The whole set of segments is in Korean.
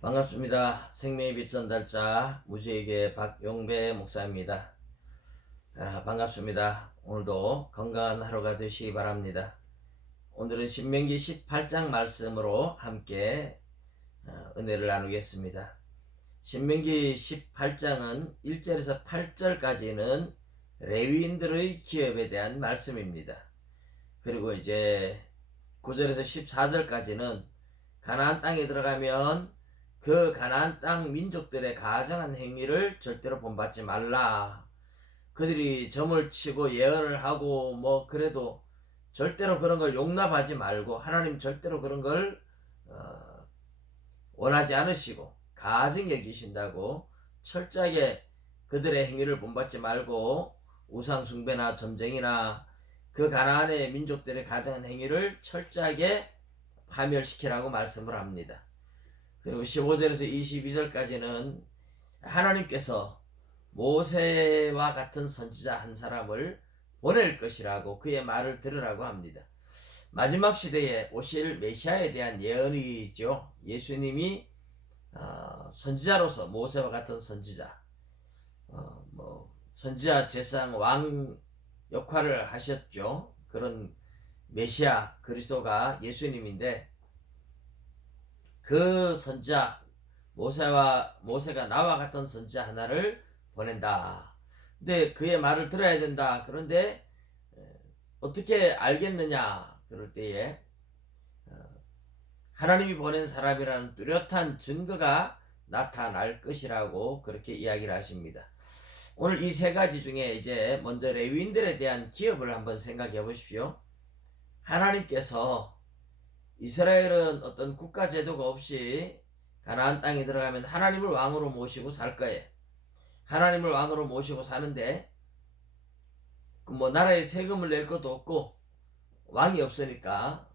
반갑습니다. 생명의 빛 전달자 무지에게 박용배 목사입니다. 반갑습니다. 오늘도 건강한 하루가 되시기 바랍니다. 오늘은 신명기 18장 말씀으로 함께 은혜를 나누겠습니다. 신명기 18장은 1절에서 8절까지는 레위인들의 기업에 대한 말씀입니다. 그리고 이제 9절에서 14절까지는 가나안 땅에 들어가면 그 가나안 땅 민족들의 가증한 행위를 절대로 본받지 말라. 그들이 점을 치고 예언을 하고 그래도 절대로 그런 걸 용납하지 말고, 하나님 절대로 그런 걸 원하지 않으시고 가증 여기신다고 철저하게 그들의 행위를 본받지 말고 우상 숭배나 점쟁이나 그 가나안의 민족들의 가증한 행위를 철저하게 파멸시키라고 말씀을 합니다. 그리고 15절에서 22절까지는 하나님께서 모세와 같은 선지자 한 사람을 보낼 것이라고 그의 말을 들으라고 합니다. 마지막 시대에 오실 메시아에 대한 예언이죠. 예수님이 선지자로서 모세와 같은 선지자, 선지자 제사장 왕 역할을 하셨죠. 그런 메시아 그리스도가 예수님인데, 그 선지자 모세가 나와 같은 선지자 하나를 보낸다. 근데 그의 말을 들어야 된다. 그런데 어떻게 알겠느냐? 그럴 때에 하나님이 보낸 사람이라는 뚜렷한 증거가 나타날 것이라고 그렇게 이야기를 하십니다. 오늘 이 세 가지 중에 이제 먼저 레위인들에 대한 기업을 한번 생각해 보십시오. 하나님께서 이스라엘은 어떤 국가 제도가 없이 가나안 땅에 들어가면 하나님을 왕으로 모시고 살 거예요. 하나님을 왕으로 모시고 사는데 나라에 세금을 낼 것도 없고 왕이 없으니까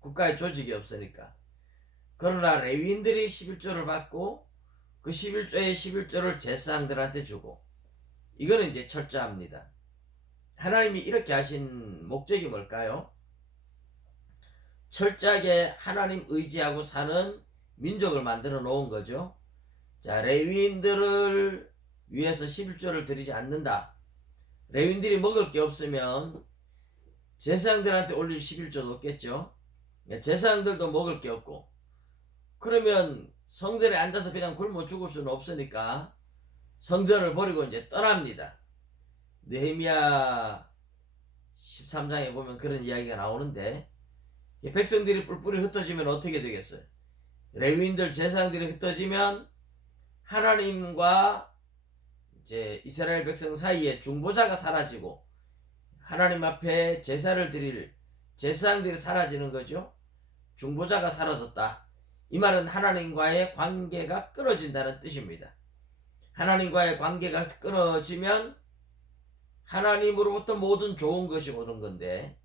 국가의 조직이 없으니까. 그러나 레위인들이 11조를 받고 그 11조의 11조를 제사장들한테 주고, 이거는 이제 철저합니다. 하나님이 이렇게 하신 목적이 뭘까요? 철저하게 하나님 의지하고 사는 민족을 만들어 놓은 거죠. 자, 레위인들을 위해서 11조를 드리지 않는다. 레위인들이 먹을 게 없으면 제사장들한테 올릴 11조도 없겠죠. 제사장들도 먹을 게 없고, 그러면 성전에 앉아서 그냥 굶어 죽을 수는 없으니까 성전을 버리고 이제 떠납니다. 느헤미야 13장에 보면 그런 이야기가 나오는데, 백성들이 뿔뿔이 흩어지면 어떻게 되겠어요? 레위인들 제사장들이 흩어지면 하나님과 이제 이스라엘 백성 사이에 중보자가 사라지고 하나님 앞에 제사를 드릴 제사장들이 사라지는 거죠. 중보자가 사라졌다. 이 말은 하나님과의 관계가 끊어진다는 뜻입니다. 하나님과의 관계가 끊어지면 하나님으로부터 모든 좋은 것이 오는 건데,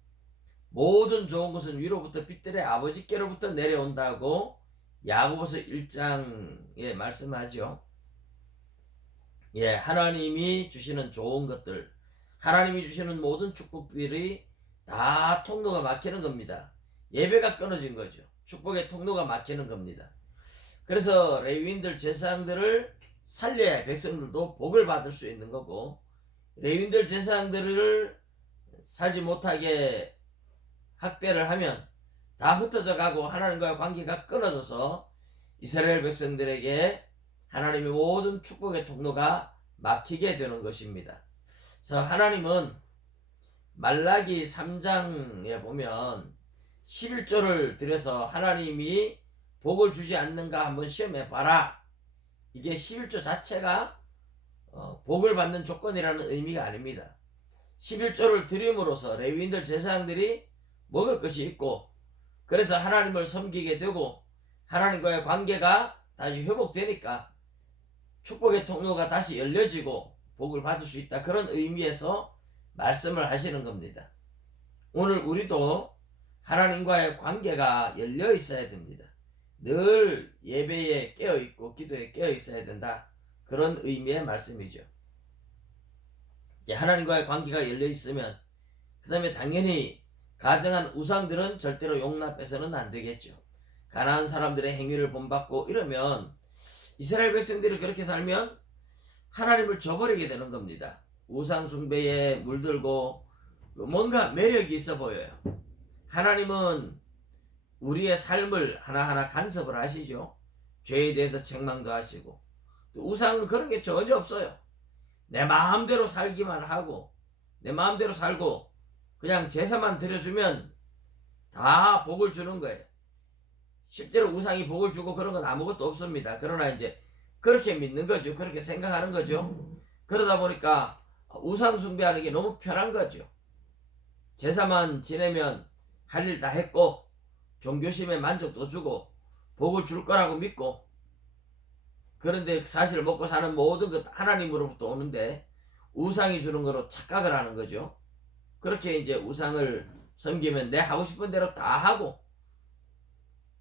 모든 좋은 것은 위로부터 빛들의 아버지께로부터 내려온다고 야고보서 1장에 말씀하죠. 하나님이 주시는 좋은 것들, 하나님이 주시는 모든 축복들이 다 통로가 막히는 겁니다. 예배가 끊어진 거죠. 축복의 통로가 막히는 겁니다. 그래서 레위인들 제사장들을 살려야 백성들도 복을 받을 수 있는 거고, 레위인들 제사장들을 살지 못하게 학대를 하면 다 흩어져 가고 하나님과의 관계가 끊어져서 이스라엘 백성들에게 하나님의 모든 축복의 통로가 막히게 되는 것입니다. 그래서 하나님은 말라기 3장에 보면 11조를 들여서 하나님이 복을 주지 않는가 한번 시험해 봐라. 이게 11조 자체가 복을 받는 조건이라는 의미가 아닙니다. 11조를 드림으로써 레위인들 제사장들이 먹을 것이 있고, 그래서 하나님을 섬기게 되고 하나님과의 관계가 다시 회복되니까 축복의 통로가 다시 열려지고 복을 받을 수 있다. 그런 의미에서 말씀을 하시는 겁니다. 오늘 우리도 하나님과의 관계가 열려 있어야 됩니다. 늘 예배에 깨어 있고 기도에 깨어 있어야 된다. 그런 의미의 말씀이죠. 이제 하나님과의 관계가 열려 있으면 그 다음에 당연히 가정한 우상들은 절대로 용납해서는 안 되겠죠. 가난한 사람들의 행위를 본받고 이러면 이스라엘 백성들이 그렇게 살면 하나님을 저버리게 되는 겁니다. 우상 숭배에 물들고 뭔가 매력이 있어 보여요. 하나님은 우리의 삶을 하나하나 간섭을 하시죠. 죄에 대해서 책망도 하시고. 우상은 그런 게 전혀 없어요. 내 마음대로 살기만 하고 내 마음대로 살고 그냥 제사만 드려주면 다 복을 주는 거예요. 실제로 우상이 복을 주고 그런 건 아무것도 없습니다. 그러나 이제 그렇게 믿는 거죠. 그렇게 생각하는 거죠. 그러다 보니까 우상 숭배하는 게 너무 편한 거죠. 제사만 지내면 할 일 다 했고 종교심에 만족도 주고 복을 줄 거라고 믿고, 그런데 사실 먹고 사는 모든 것 하나님으로부터 오는데 우상이 주는 거로 착각을 하는 거죠. 그렇게 이제 우상을 섬기면 내 하고 싶은 대로 다 하고,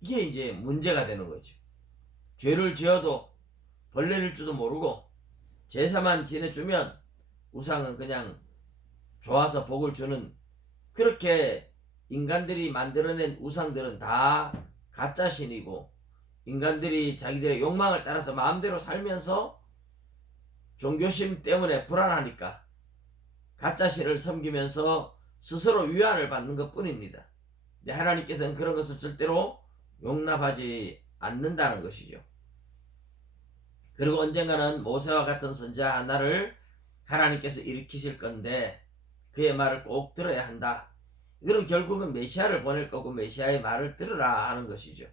이게 이제 문제가 되는 거죠. 죄를 지어도 벌레를 줄도 모르고 제사만 지내주면 우상은 그냥 좋아서 복을 주는, 그렇게 인간들이 만들어낸 우상들은 다 가짜신이고 인간들이 자기들의 욕망을 따라서 마음대로 살면서 종교심 때문에 불안하니까 가짜신을 섬기면서 스스로 위안을 받는 것 뿐입니다. 하나님께서는 그런 것을 절대로 용납하지 않는다는 것이죠. 그리고 언젠가는 모세와 같은 선지자 하나를 하나님께서 일으키실 건데 그의 말을 꼭 들어야 한다. 이거는 결국은 메시아를 보낼 거고 메시아의 말을 들으라 하는 것이죠.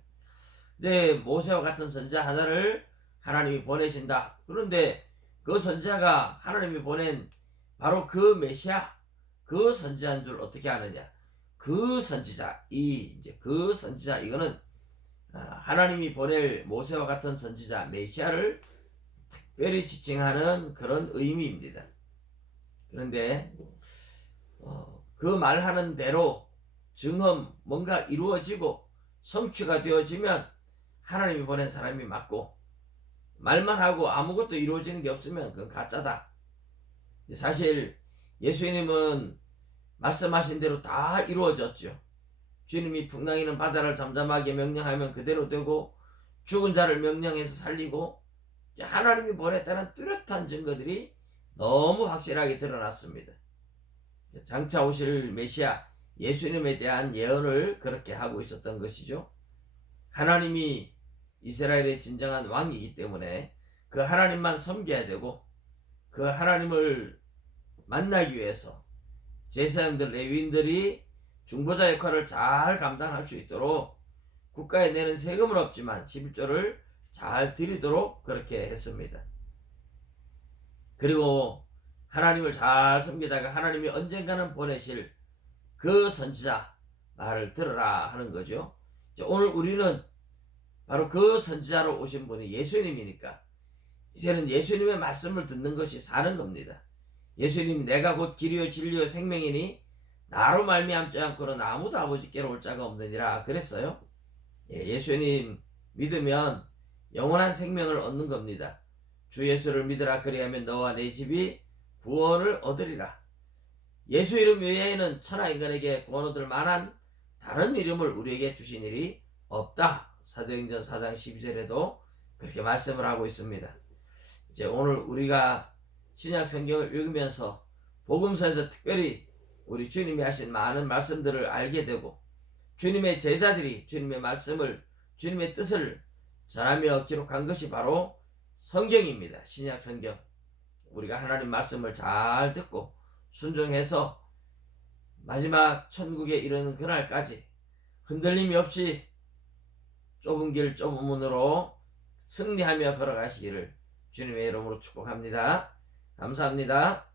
근데 모세와 같은 선지자 하나를 하나님이 보내신다. 그런데 그 선지자가 하나님이 보낸 바로 그 메시아, 그 선지자인 줄 어떻게 아느냐? 그 선지자, 그 선지자, 이거는 하나님이 보낼 모세와 같은 선지자 메시아를 특별히 지칭하는 그런 의미입니다. 그런데 그 말하는 대로 증언 뭔가 이루어지고 성취가 되어지면 하나님이 보낸 사람이 맞고, 말만 하고 아무것도 이루어지는 게 없으면 그건 가짜다. 사실 예수님은 말씀하신 대로 다 이루어졌죠. 주님이 풍랑이는 바다를 잠잠하게 명령하면 그대로 되고 죽은 자를 명령해서 살리고, 하나님이 보냈다는 뚜렷한 증거들이 너무 확실하게 드러났습니다. 장차 오실 메시아 예수님에 대한 예언을 그렇게 하고 있었던 것이죠. 하나님이 이스라엘의 진정한 왕이기 때문에 그 하나님만 섬겨야 되고, 그 하나님을 만나기 위해서 제사장들 레위인들이 중보자 역할을 잘 감당할 수 있도록 국가에 내는 세금은 없지만 11조를 잘 드리도록 그렇게 했습니다. 그리고 하나님을 잘 섬기다가 하나님이 언젠가는 보내실 그 선지자 말을 들으라 하는 거죠. 오늘 우리는 바로 그 선지자로 오신 분이 예수님이니까 이제는 예수님의 말씀을 듣는 것이 사는 겁니다. 예수님, 내가 곧 길이요 진리요 생명이니 나로 말미암지 않고는 아무도 아버지께로 올 자가 없느니라 그랬어요. 예수님 믿으면 영원한 생명을 얻는 겁니다. 주 예수를 믿으라, 그리하면 너와 내 집이 구원을 얻으리라. 예수 이름 외에는 천하 인간에게 구원 얻을 만한 다른 이름을 우리에게 주신 일이 없다. 사도행전 4장 12절에도 그렇게 말씀을 하고 있습니다. 이제 오늘 우리가 신약 성경을 읽으면서 복음서에서 특별히 우리 주님이 하신 많은 말씀들을 알게 되고, 주님의 제자들이 주님의 말씀을, 주님의 뜻을 전하며 기록한 것이 바로 성경입니다. 신약 성경. 우리가 하나님 말씀을 잘 듣고 순종해서 마지막 천국에 이르는 그날까지 흔들림이 없이 좁은 길 좁은 문으로 승리하며 걸어가시기를 주님의 이름으로 축복합니다. 감사합니다.